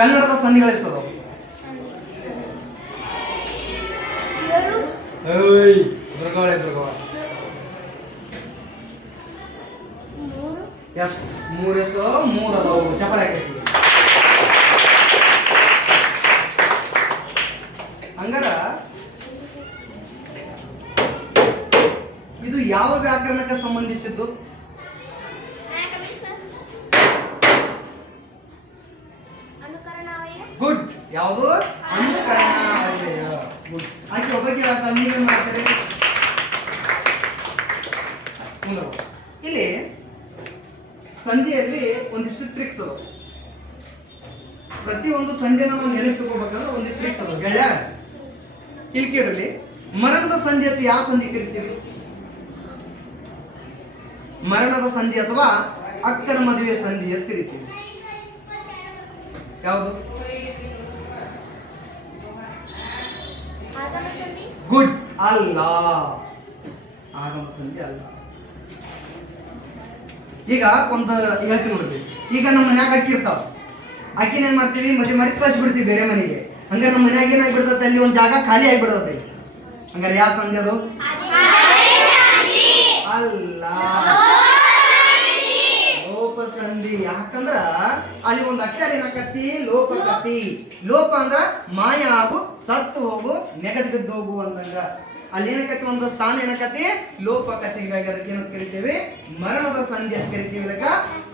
ಕನ್ನಡದ ಸಂಧಿಗಳು ಎಷ್ಟು ಅದಾವ? ಏಯ್ ದುರ್ಗವಳೆ ಎಷ್ಟು? ಮೂರು ಎಷ್ಟು ಅದಾವ? ಮೂರು ಅದಾವು. ಚಪ್ಪಾಳೆ ಹಾಕಿ. ಹಂಗಾರ ಇದು ಯಾವ ವ್ಯಾಕರಣಕ್ಕೆ ಸಂಬಂಧಿಸಿದ್ದು? ಗುಡ್. ಯಾವುದು? ಅನುಕರಣಾವಯ. ಗುಡ್. ಆಯ್ತು ಒಬ್ಬಕ್ಕೆ ನೀವೇನ್ ಮಾಡ್ತೀರಿ? ಇಲ್ಲಿ ಸಂಧಿಯಲ್ಲಿ ಒಂದಿಷ್ಟು ಟ್ರಿಕ್ಸ್ ಅದಾವ. ಪ್ರತಿಯೊಂದು ಸಂಧಿಯನ್ನ ನಾವು ನೆನಪಿಟ್ಕೋಬೇಕಂದ್ರೆ ಒಂದು ಟ್ರಿಕ್ಸ್ ಅದಾವ. ಗೆಳೆಯ ಇಲ್ಲಿ ಕೇಳ್ರಿ, ಮರಣದ ಸಂಧಿ ಅಂತ ಯಾವ ಸಂಧಿ ಕರಿತೀವಿ? ಮರಣದ ಸಂಧಿ ಅಥವಾ ಅಕ್ಕನ ಮದುವೆ ಸಂಧಿ ಅಂತ ಕರಿತೀವಿ. ಯಾವುದು? ಗುಡ್. ಅಲ್ಲ, ಆಗಮ ಸಂಧಿ ಅಲ್ಲ. ಈಗ ಒಂದು ಹೇಳ್ತೀವಿ ನೋಡ್ರಿ, ಈಗ ನಮ್ಮ ಮನ್ಯಾಗ ಅಕ್ಕಿ ಇರ್ತಾವ. ಅಕ್ಕಿನ ಏನ್ ಮಾಡ್ತೀವಿ? ಮದುವೆ ಮಾಡಿ ಕಳಿಸ್ಬಿಡ್ತೀವಿ ಬೇರೆ ಮನೆಗೆ. ಹಂಗಾರೆ ನಮ್ಮ ಮನ್ಯಾಗ ಏನಾಗ್ಬಿಡ್ತೈತೆ? ಅಲ್ಲಿ ಒಂದು ಜಾಗ ಖಾಲಿ ಆಗಿಬಿಡ್ತೈತೆ. ಹಂಗಾರೆ ಯಾವ ಸಂಧಿ ಅದು? ಅಲ್ಲ, ಲೋಪ ಸಂಧಿ. ಯಾಕಂದ್ರ ಅಲ್ಲಿ ಒಂದು ಅಕ್ಷರ ಏನಾಕತಿ? ಲೋಪಕತಿ. ಲೋಪ ಅಂದ್ರ ಮಾಯ ಆಗು, ಸತ್ತು ಹೋಗು, ನೆಗದು ಬಿದ್ದು ಹೋಗು ಅಂದಂಗ. ಅಲ್ಲಿ ಏನಕತಿ? ಒಂದು ಸ್ಥಾನ ಏನಕತಿ? ಲೋಪಕತಿ. ಹೀಗಾಗಿ ಅದಕ್ಕೆ ಏನಂತ ಕರಿತೀವಿ? ಮರಣದ ಸಂಧಿ ಅಂತ ಕರಿತೀವಿ. ಇದಕ್ಕ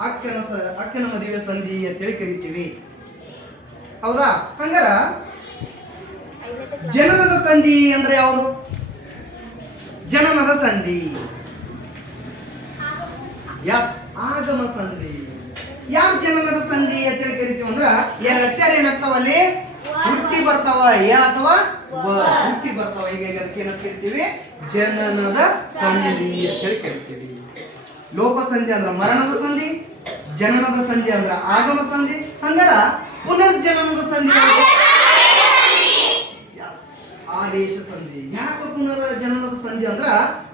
ಅಕ್ಕನ ಮದುವೆ ಸಂಧಿ ಅಂತ ಹೇಳಿ ಕರಿತೀವಿ. ಹೌದಾ? ಹಂಗಾರ ಜನನದ ಸಂಧಿ ಅಂದ್ರೆ ಯಾವುದು? ಜನನದ ಸಂಧಿ. ಯಸ್, ಆಗಮ ಸಂಧಿ. ಯಾವ ಜನನದ ಸಂಧಿ ಅಂತ ಹೇಳಿ ಕರಿತೀವಿ ಅಂದ್ರ ಎರಡು ಅಕ್ಷರ ಏನಾಗ್ತಾವ? ಅಲ್ಲಿ ಹುಟ್ಟಿ ಬರ್ತಾವ. ಯ ಅಥವಾ ಹುಟ್ಟಿ ಬರ್ತಾವ. ಈಗ ಅದಕ್ಕೆ ಏನಂತ ಕರಿತೀವಿ? ಜನನದ ಸಂಧಿ ಅಂತ ಹೇಳಿ ಕರಿತೀವಿ. ಲೋಪ ಸಂಧಿ ಅಂದ್ರ ಮರಣದ ಸಂಧಿ, ಜನನದ ಸಂಧಿ ಅಂದ್ರ ಆಗಮ ಸಂಧಿ. ಹಂಗಾರ ಪುನರ್ಜನನದ ಸಂಧಿ ಆದೇಶ ಸಂಧಿ. ಯಾಕೆ ಪುನರ್ಜನನದ ಸಂಧಿ ಅಂದ್ರ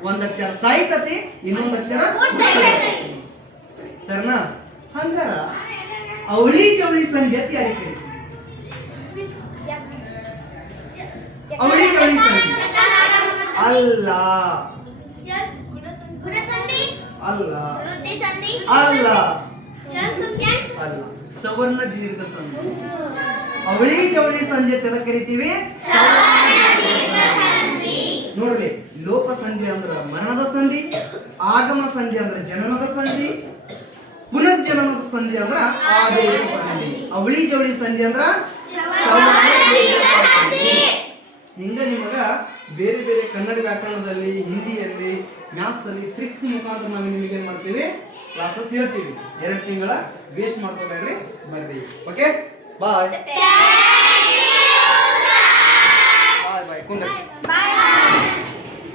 ಒಂದ್ ಅಕ್ಷರ ಸಾಯ್ತತಿ, ಇನ್ನೊಂದು ಅಕ್ಷರ ಸರಿನಾ? ಹಂಗಾರ ಅವಳಿ ಜವಳಿ ಸಂಧಿ ಅಂತ ಯಾರಿಗೆ ಕರಿತೀವಿ? ಅವಳಿ ಜವಳಿ ಸಂಧಿ ಅಲ್ಲ, ಅಲ್ಲ, ಅಲ್ಲ, ಅಲ್ಲ. ಸವರ್ಣ ದೀರ್ಘ ಸಂಧಿ. ಅವಳಿ ಜವಳಿ ಸಂಧಿ ಅಂತ ಕರಿತೀವಿ. ನೋಡ್ರಿ, ಲೋಪ ಸಂಧಿ ಅಂದ್ರ ಮರಣದ ಸಂಧಿ, ಆಗಮ ಸಂಧಿ ಅಂದ್ರ ಜನನದ ಸಂಧಿ, ಪುನರ್ಜನನದ ಸಂಧಿ ಅಂದ್ರ ಆದೇಶ ಸಂಧಿ, ಅವಳಿ ಜವಳಿ ಸಂಧಿ ಅಂದ್ರ ಹಿಂಗ ನಿಮಗ ಬೇರೆ ಬೇರೆ ಕನ್ನಡ ವ್ಯಾಕರಣದಲ್ಲಿ, ಹಿಂದಿಯಲ್ಲಿ, ಮ್ಯಾಥ್ಸ್ ಅಲ್ಲಿ ಟ್ರಿಕ್ಸ್ ಮುಖಾಂತರ ನಾವು ನಿಮಗೆ ಏನ್ ಮಾಡ್ತೀವಿ? ಕ್ಲಾಸಸ್ ಹೇಳ್ತೀವಿ. 2 ತಿಂಗಳ ವೇಸ್ಟ್ ಮಾಡ್ಕೋಬೇಡ್ರಿ, ಬರ್ರಿ. ಓಕೆ, ಬಾಯ್ ಬಾಯ್ ಬಾಯ್.